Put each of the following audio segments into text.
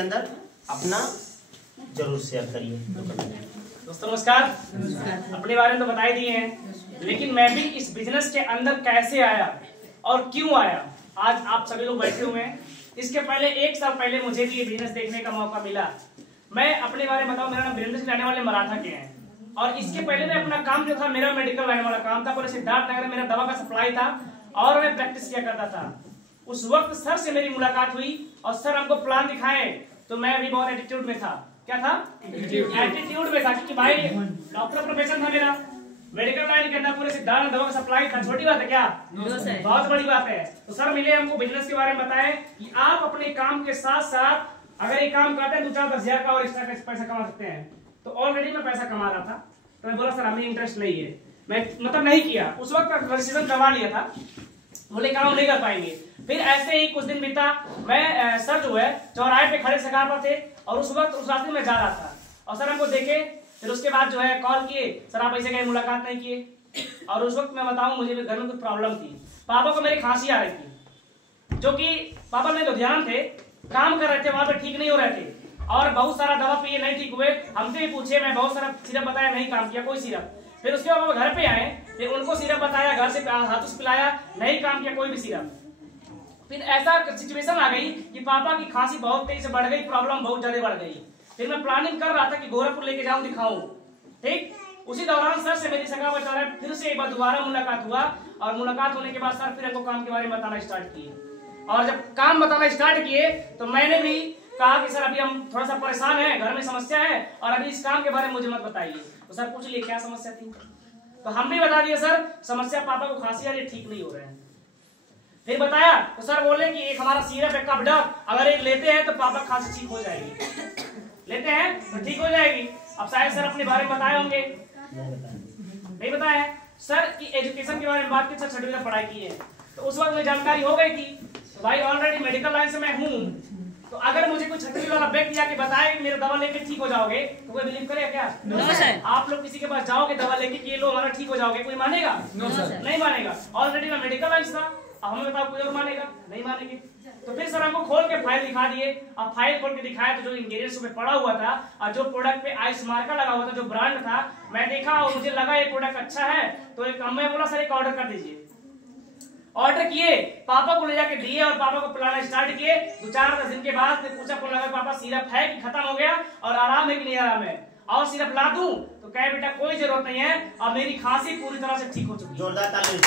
अंदर अपना जरूर शेयर करिए। दोस्तों नमस्कार। अपने बारे में तो बता ही दिए हैं, लेकिन मैं भी इस बिजनेस के अंदर कैसे आया और क्यों आया, आज आप सभी लोग बैठे हुए हैं। इसके पहले 1 साल पहले मुझे भी ये बिजनेस देखने का मौका मिला। मैं अपने बारे में बताऊं, मेरा नाम वीरेंद्र सिंह रहने वाले मराठा के हैं, और इसके पहले मैं अपना काम जो था, मेरा मेडिकल लाइन वाला काम था। पूरे सिद्धार्थ नगर में मेरा दवा का सप्लाई था और मैं प्रैक्टिस किया करता था। उस वक्त सर से मेरी मुलाकात हुई और सर हमको प्लान दिखाए, तो मैं भी बहुत एटीट्यूड में था। क्या था? एटीट्यूड में था, क्योंकि भाई डॉक्टर प्रोफेशन था मेरा, मेडिकल लाइन के अंदर पूरे सिद्धार्थ दवा का सप्लाई था। छोटी बात है क्या? बहुत बड़ी बात है। तो सर मिले, हमको बिजनेस के बारे में बताए कि आप अपने काम के साथ साथ अगर ये काम करते हैं 2-4-10 हजार का और एक्स्ट्रा पैसा कमा सकते हैं। तो ऑलरेडी मैं पैसा कमा रहा था, तो मैं बोला सर हमें इंटरेस्ट नहीं है, मैं मतलब नहीं किया। उस वक्त रजिस्ट्रेशन करवा लिया था, बोले काम नहीं कर पाएंगे। फिर ऐसे ही कुछ दिन बीता, मैं सर जो है चौराहे पे खड़े सगार पर थे और उस वक्त उस रास्ते में जा रहा था और सर हमको देखे। फिर उसके बाद जो है कॉल किए, सर आप ऐसे कहीं मुलाकात नहीं किए। और उस वक्त मैं बताऊं, मुझे भी घर में कुछ प्रॉब्लम थी। पापा को मेरी खांसी आ रही थी, जो कि पापा में लुधियाना थे, काम कर रहे थे, वहां पे ठीक नहीं हो रहे थे और बहुत सारा दवा पिए नहीं ठीक हुए। हमसे भी पूछे, मैं बहुत सारा सिरप बताया, नहीं काम किया कोई सिरप। फिर उसके बाद घर पे आए, फिर उनको सिरप बताया, घर से हाथों से पिलाया, नहीं काम किया कोई भी सिरप। फिर ऐसा सिचुएशन आ गई कि पापा की खांसी बहुत तेज से बढ़ गई, प्रॉब्लम बहुत ज्यादा बढ़ गई। फिर मैं प्लानिंग कर रहा था कि गोरखपुर लेके जाऊं, दिखाऊं। ठीक उसी दौरान सर से मेरी सगा बचा फिर से एक बार दोबारा मुलाकात हुआ और मुलाकात होने के बाद सर फिर हमको काम के बारे में बताना स्टार्ट किए। और जब काम बताना स्टार्ट किए तो मैंने भी कहा कि सर अभी हम थोड़ा सा परेशान हैं, घर में समस्या है और अभी इस काम के बारे में मुझे मत बताइए। तो सर पूछ लिए क्या समस्या थी, तो हम भी बता दिए सर समस्या पापा को खांसी आ रही, ठीक नहीं हो रहे हैं। फिर बताया तो सर बोले कि एक हमारा सिरप है कपडक, अगर एक लेते हैं तो पापा खांसी ठीक हो जाएगी, लेते हैं तो ठीक हो जाएगी। अब शायद सर अपने बारे में बताए होंगे, नहीं बताया सर की एजुकेशन के बारे में बात की, सर छठी तक पढ़ाई की है। तो उस वक्त मुझे जानकारी हो गई थी, तो भाई ऑलरेडी मेडिकल लाइन से मैं हूँ, तो अगर मुझे कुछ 6वीं वाला व्यक्ति जाके बताए कि मेरा दवा लेके ठीक हो जाओगे, तो कोई बिलीव करेगा क्या? no, आप लोग किसी के पास जाओगे दवा लेके कि ये लो हमारा ठीक हो जाओगे, कोई मानेगा? no, नहीं मानेगा। ऑलरेडी मैं मेडिकल लाइन था, अब हमें बताओ कोई और मानेगा? नहीं मानेंगे। तो फिर सर हमको खोल के फाइल दिखा दिए, अब फाइल खोल के दिखाया तो जो इंग्रेडिएंट्स पे पड़ा हुआ था और जो प्रोडक्ट पे आइस मार्कर लगा हुआ था, जो ब्रांड था, मैं देखा और मुझे लगा ये प्रोडक्ट अच्छा है, तो एक मैं बोला सर एक ऑर्डर कर दीजिए। ऑर्डर किए, पापा को ले जाके दिए और पापा को पिलाना स्टार्ट किए। 2-4 दिन के बाद पूछा पापा सिरप है कि खत्म हो गया और आराम है कि नहीं आराम है, और सिरप ला दूं? तो कहे बेटा कोई जरूरत नहीं है, और मेरी खांसी पूरी तरह से ठीक हो चुकी है। जोरदार ताली।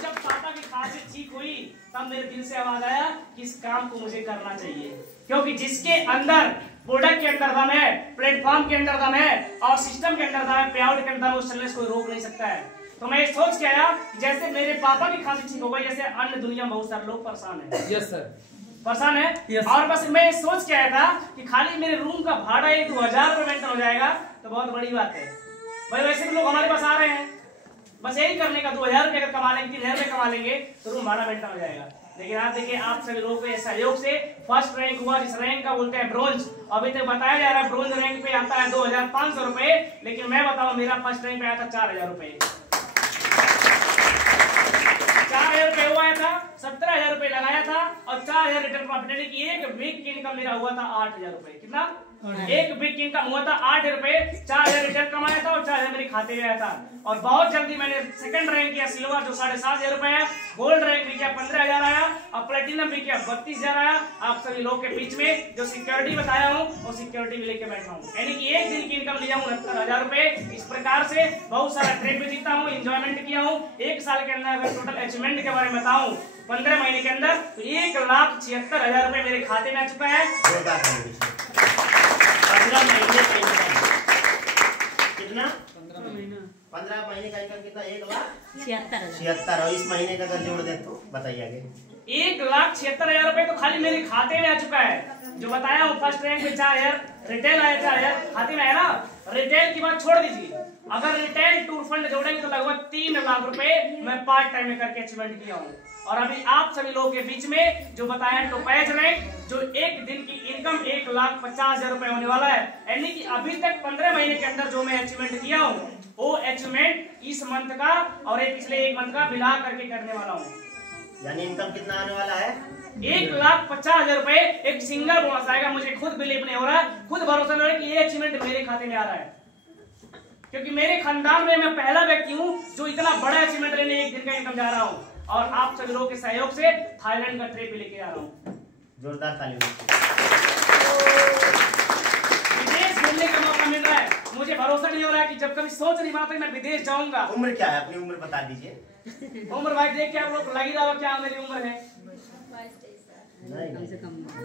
जब पापा की खांसी ठीक हुई तब मेरे दिल से आवाज आया कि इस काम को मुझे करना चाहिए, क्योंकि जिसके अंदर प्रोडक्ट के अंदर दम है, प्लेटफॉर्म के अंदर दम है और सिस्टम के अंदर दम है, पेआउट के अंदर उस चलने से कोई रोक नहीं सकता है। तो मैं सोच के आया कि जैसे मेरे पापा की खांसी ठीक हो गई, जैसे अन्य दुनिया में बहुत सारे लोग परेशान है। यस सर, परेशान है। और बस मैं सोच के आया था कि खाली मेरे रूम का भाड़ा 2,000 रुपए मेंटेन हो जाएगा तो बहुत बड़ी बात है। भाई वैसे भी लोग हमारे पास आ रहे हैं, बस यही करने का 2,000 रुपए अगर कमा लेंगे, 3,000 रुपए कमा लेंगे तो रूम भाड़ा मेंटेन हो जाएगा। लेकिन आप देखिए, आप सभी लोगों के सहयोग से फर्स्ट रैंक हुआ, जिस रैंक का बोलते हैं ब्रोंज। अभी तक बताया जा रहा है ब्रोंज रैंक पे आता है 2,500 रुपए, लेकिन मैं बताऊं मेरा फर्स्ट रैंक पे आया था 4,000 रुपए। 4,000 रुपए हुआ था, 17,000 रुपए लगाया था और 4,000 रिटर्न प्रॉफिट की। एक वीक की इनकम मेरा हुआ था 8,000 रुपए। कितना? एक वीक की इनकम हुआ था 8 रुपए। 4,000 रिटर्न कमाया था और 4,000 मेरे खाते में आया था। और बहुत जल्दी मैंने सेकंड रैंक किया सिल्वर, जो 7,500 रुपए है। गोल्ड रैंक भी किया, 15,000 आया और प्लेटिनम भी किया, 32,000 आया। आप सभी लोग के बीच में जो सिक्योरिटी बताया हूँ वो सिक्योरिटी भी लेके बैठा हूँ, यानी कि एक दिन की इनकम लिया हूँ 69,000 रुपए। इस प्रकार से बहुत सारा ट्रेड भी जीता हूँ, एंजॉयमेंट किया हूँ। एक साल के अंदर अगर टोटल अचीवमेंट के बारे में बताऊं 15 महीने के अंदर, तो 1,76,000 रुपए मेरे खाते में आ चुका है। 15 महीने का इनकम कितना? 15 महीने का इनकम कितना? 1,76,000। और इस महीने का अगर जोड़ दे तो बताइए आगे। 1,76,000 रुपए तो खाली मेरे खाते में आ चुका है। जो बताया हूँ फर्स्ट रैंक में 4,000, रिटेल आया 4,000 खाते में है ना। रिटेल की बात छोड़ दीजिए, अगर रिटेल टूर फंड जोड़ेंगे तो लगभग 3 लाख रुपए मैं पार्ट टाइम में करके अचीवमेंट किया हूँ। और अभी आप सभी लोगों के बीच में जो बताया टोपैज रैंक, जो एक दिन की इनकम 1,50,000 रुपए होने वाला है, यानी कि अभी तक 15 महीने के अंदर जो मैं अचीवमेंट किया हूँ वो अचीवमेंट इस मंथ का और पिछले एक मंथ का मिला करके करने वाला हूँ। यानी इनकम कितना आने वाला है? 1,50,000 रुपए एक सिंगल बोनस आएगा। मुझे खुद बिलीव नहीं हो रहा है, खुद भरोसा नहीं हो रहा है कि ये अचीवमेंट मेरे खाते में आ रहा है, क्योंकि मेरे खानदान में मैं पहला व्यक्ति हूँ जो इतना बड़ा अचीवमेंट लेने एक दिन का इनकम जा रहा हूँ, और आप सभी लोगों के सहयोग से थाईलैंड का ट्रिप लेके आ रहा हूँ। जोरदार ताली। विदेश घूमने का मौका मिल रहा है, मुझे भरोसा नहीं हो रहा है कि जब कभी सोच नहीं पाता कि मैं विदेश जाऊंगा। उम्र क्या है? अपनी उम्र बता दीजिए। उम्र भाई देख के आप लोग लग ही रहा हो क्या मेरी उम्र है?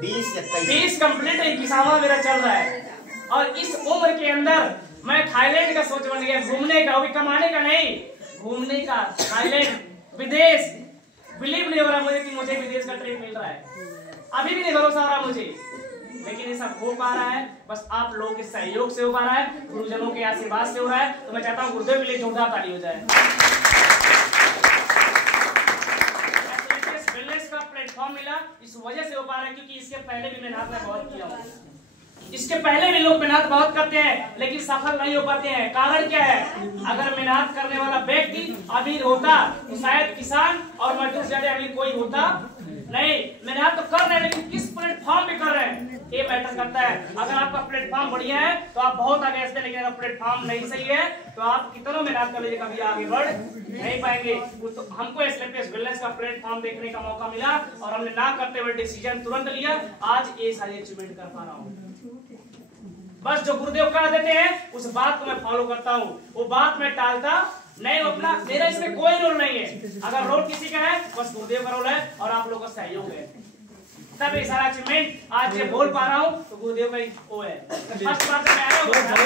20 कंप्लीट 21वां मेरा चल रहा है, और इस उम्र के अंदर मैं थाईलैंड का सोच बन गया, घूमने का, अभी कमाने का नहीं, घूमने का। थाईलैंड, विदेश, बिलीव नहीं हो रहा मुझे कि मुझे विदेश का ट्रिप मिल रहा है, अभी भी नहीं भरोसा हो रहा मुझे, लेकिन ये सब हो पा रहा है बस आप लोगों के सहयोग से हो पा रहा है, गुरुजनों के आशीर्वाद से हो रहा है। तो मैं चाहता हूँ गुरुदेव के लिए जोरदार ताली हो जाए। वेलनेस का प्लेटफॉर्म मिला इस वजह से हो पा रहा है क्योंकि इसके पहले भी मेहनत मैं बहुत किया हूँ, इसके पहले भी लोग मेहनत बहुत करते हैं लेकिन सफल नहीं हो पाते हैं। कारण क्या है? अगर मेहनत करने वाला व्यक्ति अमीर होता तो शायद किसान और मजदूर से ज्यादा अमीर कोई होता नहीं। मेहनत तो कर रहे हैं लेकिन किस प्लेटफॉर्म पे कर रहे हैं ये मैटर करता है। अगर आपका प्लेटफॉर्म बढ़िया है तो आप बहुत आगे हंसते, लेकिन अगर प्लेटफॉर्म नहीं सही है तो आप कितना मेहनत कर लीजिए कभी आगे बढ़ नहीं पाएंगे। तो हमको एसएलपीएस वेलनेस का प्लेटफॉर्म देखने का मौका मिला और हमने ना करते हुए डिसीजन तुरंत लिया, आज ये सारी अचीवमेंट कर पा रहा हूँ। बस जो गुरुदेव कह देते हैं उस बात को मैं फॉलो करता हूँ, वो बात मैं टालता नहीं। अपना मेरा इसमें कोई रोल नहीं है, अगर रोल किसी का है बस गुरुदेव का रोल है और आप लोगों का सहयोग है, तब ये सारा अचीवमेंट आज ये बोल पा रहा हूँ तो गुरुदेव का वो है। फर्स्ट बार मैं आया हूँ, अगर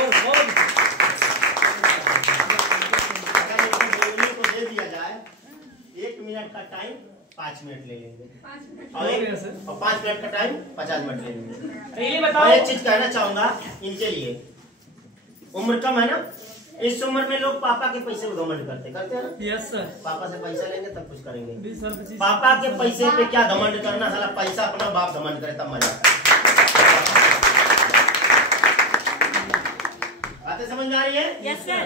इसको बोलने को दे दिया जाए 1 मिनट का टाइम 5 मिनट ले लेंगे, और 5 मिनट का टाइम 50 मिनट ले लेंगे। ये बताओ, और एक चीज कहना चाहूंगा इनके लिए, उम्र कम है ना, इस उम्र में लोग पापा के पैसे को घमंड करते हैं ना? Yes sir. पापा से पैसा लेंगे तब कुछ करेंगे, पापा के पैसे पे क्या घमंड करना, साला पैसा अपना बाप घमंड करे तब मजा। बातें समझ में आ रही है? Yes sir.